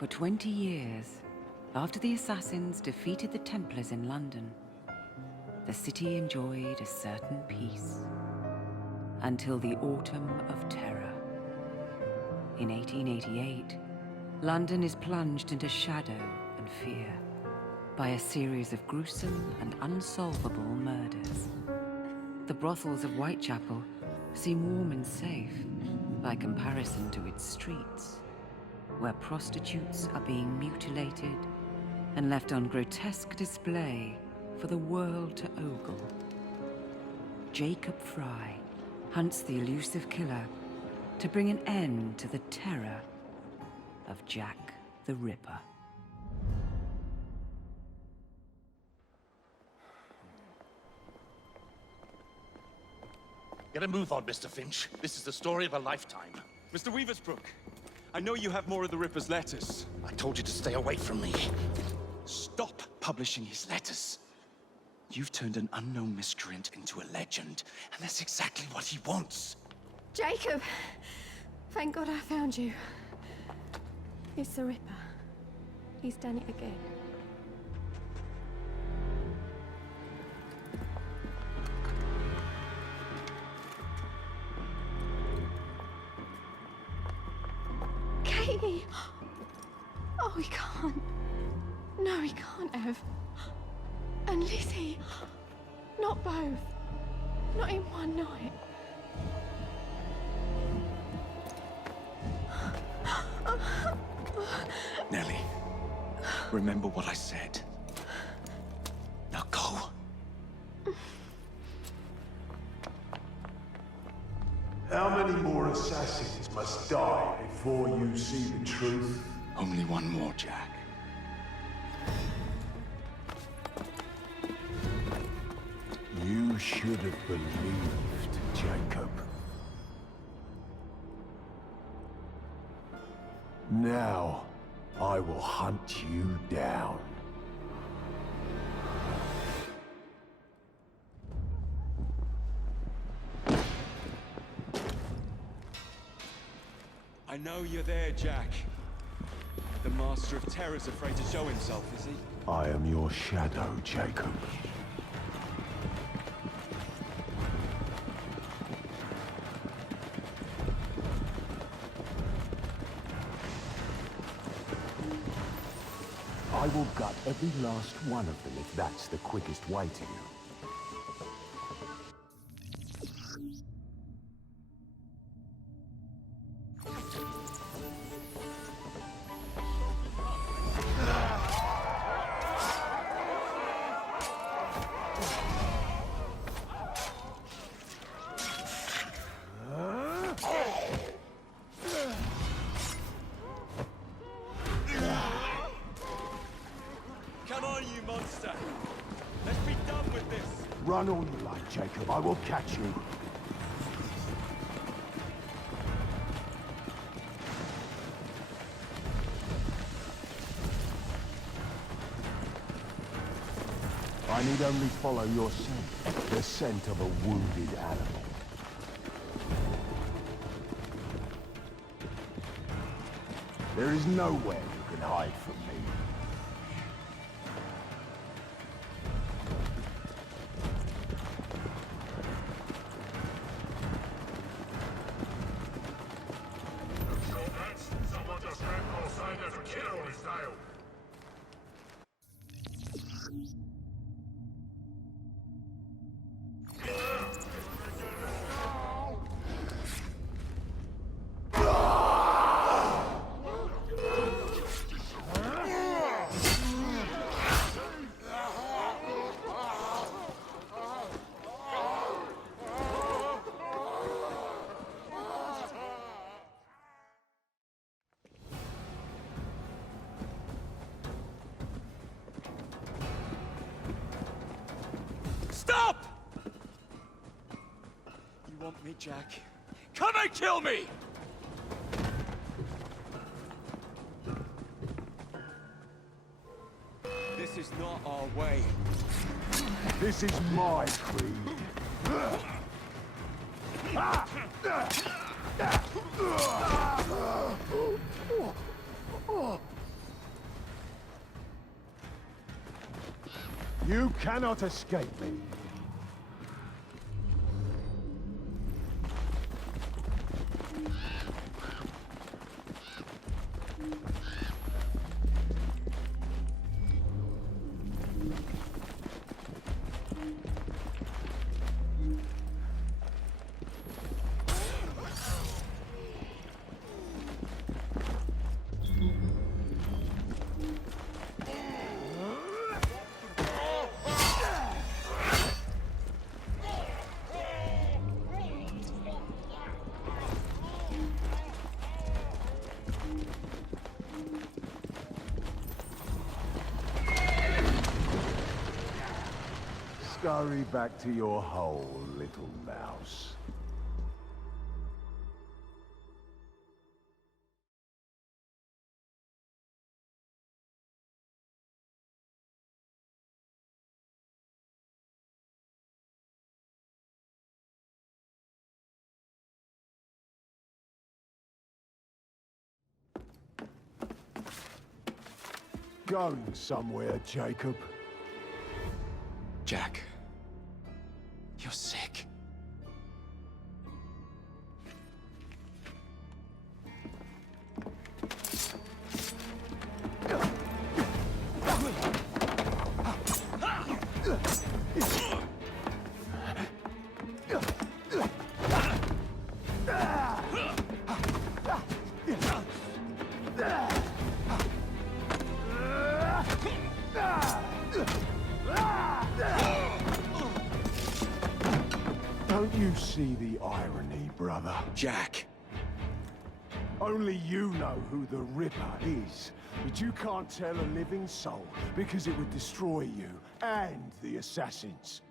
For 20 years, after the assassins defeated the Templars in London, the city enjoyed a certain peace. Until the Autumn of Terror. In 1888, London is plunged into shadow and fear by a series of gruesome and unsolvable murders. The brothels of Whitechapel seem warm and safe by comparison to its streets, where prostitutes are being mutilated and left on grotesque display for the world to ogle. Jacob Fry hunts the elusive killer to bring an end to the terror of Jack the Ripper. Get a move on, Mr. Finch. This is the story of a lifetime. Mr. Weaversbrook, I know you have more of the Ripper's letters. I told you to stay away from me. Stop publishing his letters. You've turned an unknown miscreant into a legend, and that's exactly what he wants. Jacob! Thank God I found you. It's the Ripper. He's done it again. Katie! Oh, he can't. No, he can't have. And Lizzie. Not both. Not in one night. Nellie, remember what I said. Now go. How many more assassins must die before you see the truth? Only one more, Jack. You should have believed, Jacob. Now, I will hunt you down. I know you're there, Jack. The Master of Terror's afraid to show himself, is he? I am your shadow, Jacob. I will gut every last one of them if that's the quickest way to you. Come on, you monster! Let's be done with this! Run all you like, Jacob. I will catch you. I need only follow your scent, the scent of a wounded animal. There is nowhere you can hide from me. Someone just ran across saying there's a killer on his tail. Stop! You want me, Jack? Come and kill me! This is not our way. This is my creed. You cannot escape me. Scurry back to your hole, little mouse. Going somewhere, Jacob? Jack, you're sick. Don't you see the irony, brother? Jack. Only you know who the Ripper is, but you can't tell a living soul because it would destroy you and the assassins.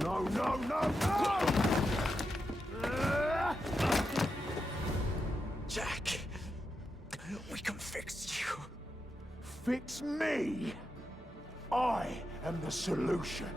No, no, no, no! Jack, we can fix you. Fix me? I am the solution.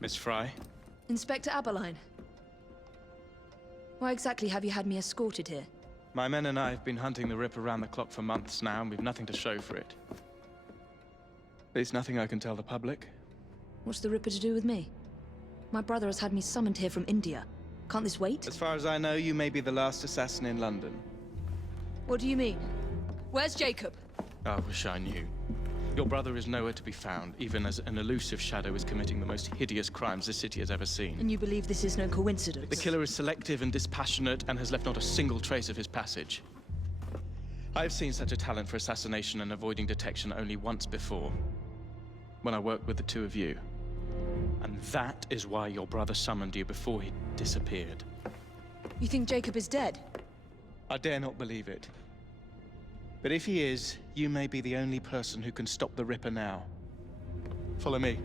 Miss Fry? Inspector Aberline. Why exactly have you had me escorted here? My men and I have been hunting the Rip around the clock for months now, and we've nothing to show for it. There's nothing I can tell the public. What's the Ripper to do with me? My brother has had me summoned here from India. Can't this wait? As far as I know, you may be the last assassin in London. What do you mean? Where's Jacob? I wish I knew. Your brother is nowhere to be found, even as an elusive shadow is committing the most hideous crimes the city has ever seen. And you believe this is no coincidence? The killer is selective and dispassionate and has left not a single trace of his passage. I've seen such a talent for assassination and avoiding detection only once before, when I worked with the two of you. And that is why your brother summoned you before he disappeared. You think Jacob is dead? I dare not believe it. But if he is, you may be the only person who can stop the Ripper now. Follow me.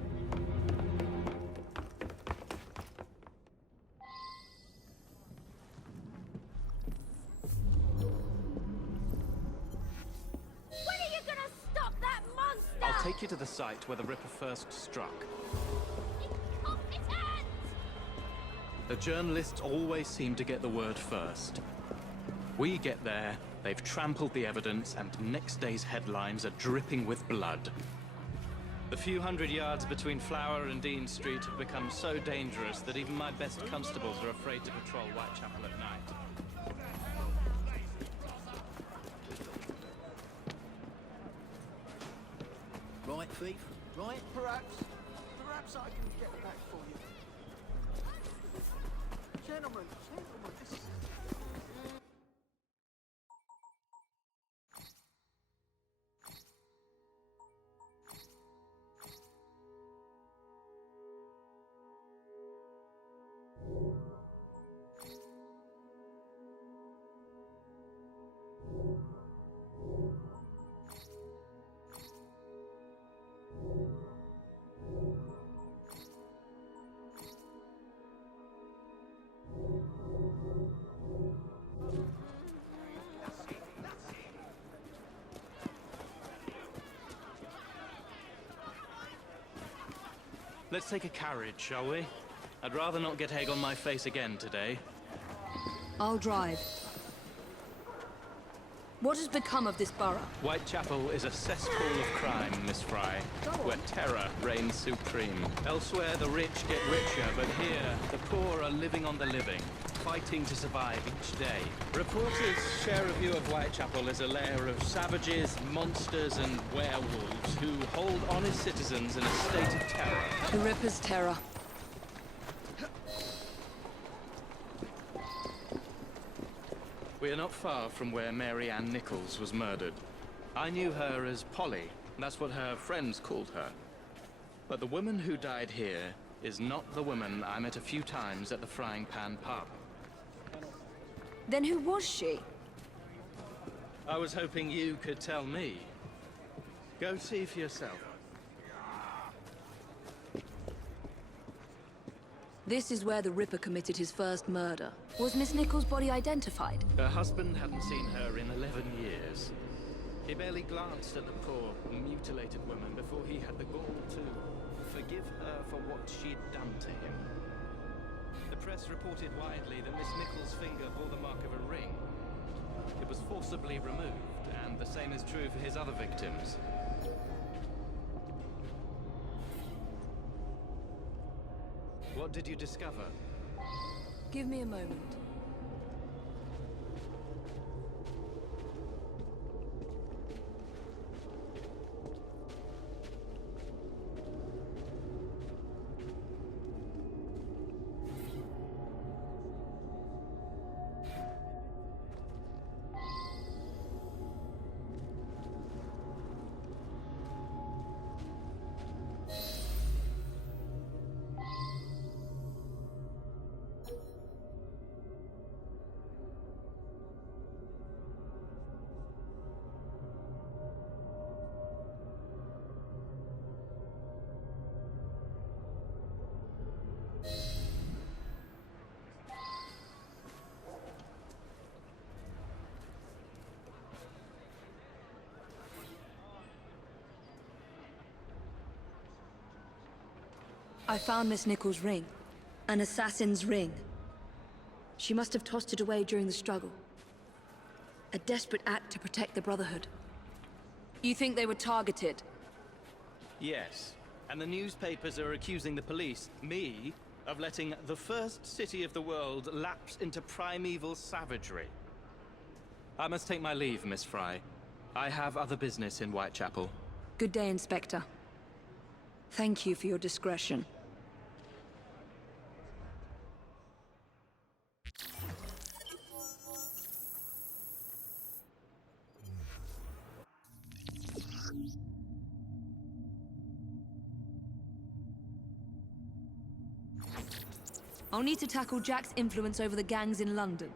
When are you gonna stop that monster? I'll take you to the site where the Ripper first struck. Incompetent! The journalists always seem to get the word first. We get there, they've trampled the evidence, and next day's headlines are dripping with blood. The few hundred yards between Flower and Dean Street have become so dangerous that even my best constables are afraid to patrol Whitechapel at night. Right, thief? Right? Perhaps I can get that for you. Gentlemen, this is... Let's take a carriage, shall we? I'd rather not get egg on my face again today. I'll drive. What has become of this borough? Whitechapel is a cesspool of crime, Miss Fry, where terror reigns supreme. Elsewhere, the rich get richer, but here, the poor are living on the living, fighting to survive each day. Reporters share a view of Whitechapel as a lair of savages, monsters, and werewolves who hold honest citizens in a state of terror. The Ripper's terror. We are not far from where Mary Ann Nichols was murdered. I knew her as Polly. That's what her friends called her. But the woman who died here is not the woman I met a few times at the Frying Pan pub. Then who was she? I was hoping you could tell me. Go see for yourself. This is where the Ripper committed his first murder. Was Miss Nichols' body identified? Her husband hadn't seen her in 11 years. He barely glanced at the poor, mutilated woman before he had the gall to forgive her for what she'd done to him. The press reported widely that Miss Nichols' finger bore the mark of a ring. It was forcibly removed, and the same is true for his other victims. What did you discover? Give me a moment. I found Miss Nichols' ring. An assassin's ring. She must have tossed it away during the struggle. A desperate act to protect the Brotherhood. You think they were targeted? Yes. And the newspapers are accusing the police, me, of letting the first city of the world lapse into primeval savagery. I must take my leave, Miss Fry. I have other business in Whitechapel. Good day, Inspector. Thank you for your discretion. I'll need to tackle Jack's influence over the gangs in London.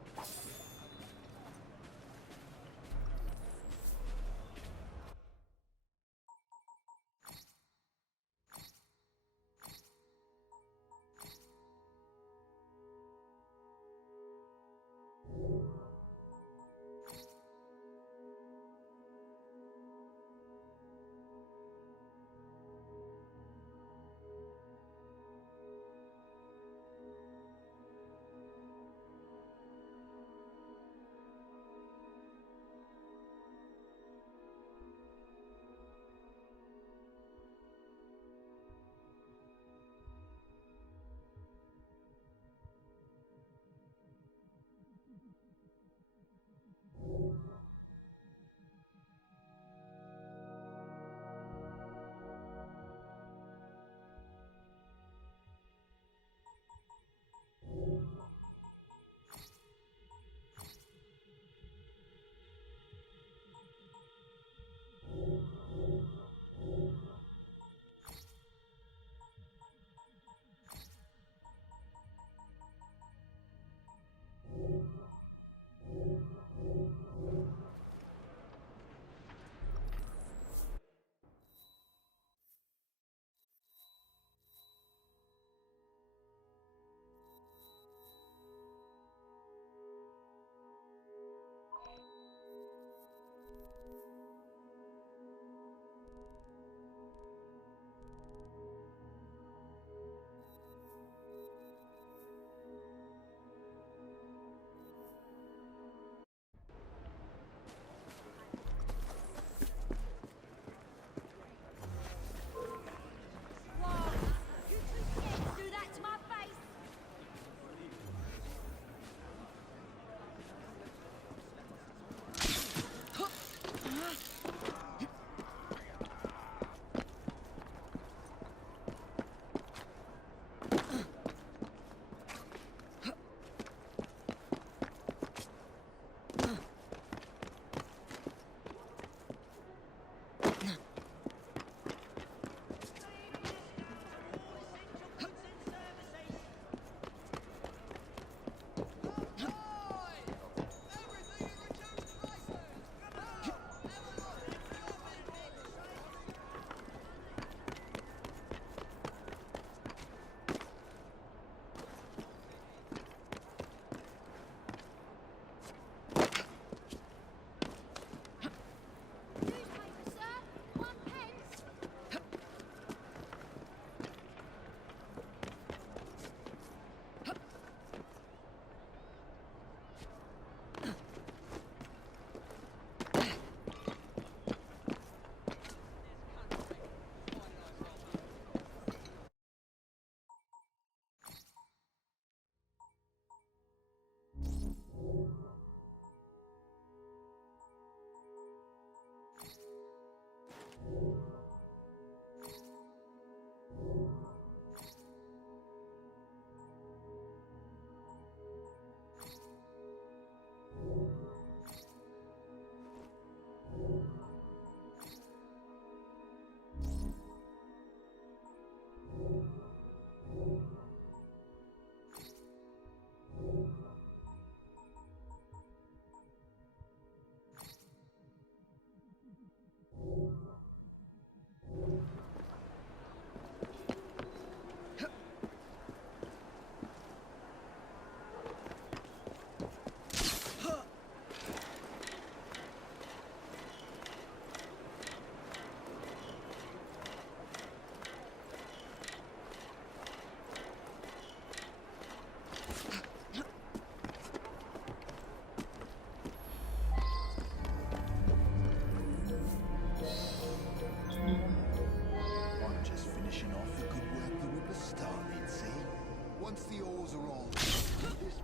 Once the oars are all this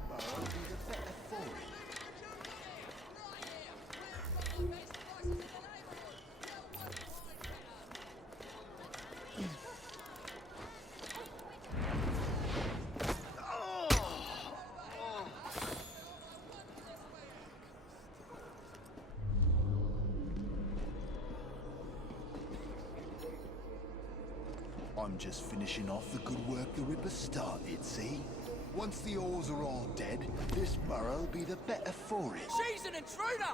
barrel will be the better for it. I'm just finishing off the good work the Ripper started, see? Once the oars are all dead, this burrow'll be the better for it. She's an intruder!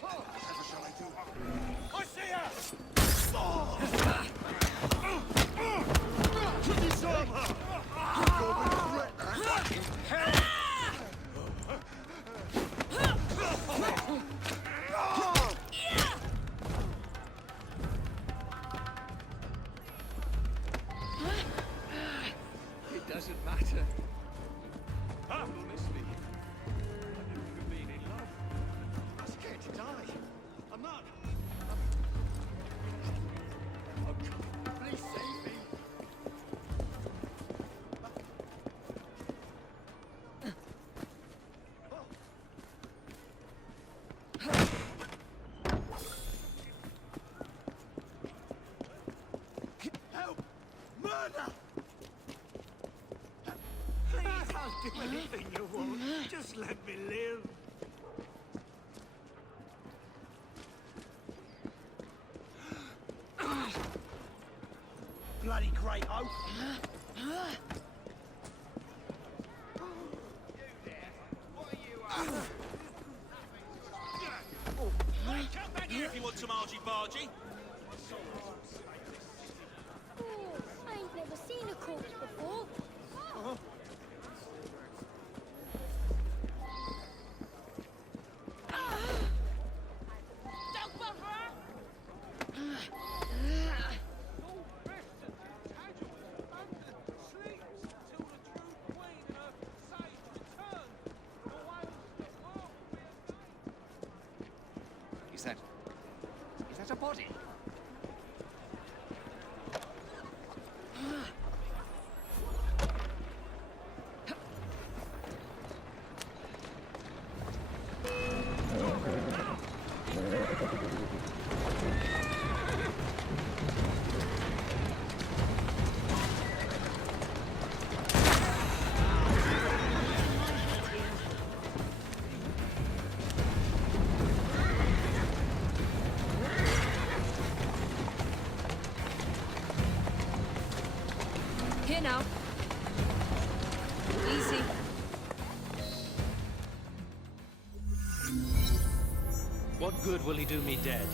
Whatever shall I do? I see her! Disarm her! You'll regret that. It doesn't matter. Honestly, I've never been in love. I'm scared to die. I'm not. Oh, God, please save me. Help! Murder! Please, I'll do anything you want. Just let me live. Bloody great oak. Come back here if you want some argy-bargy. I ain't never seen a corpse before. Don't bother her! Is that a body? Here now. Easy. What good will he do me dead?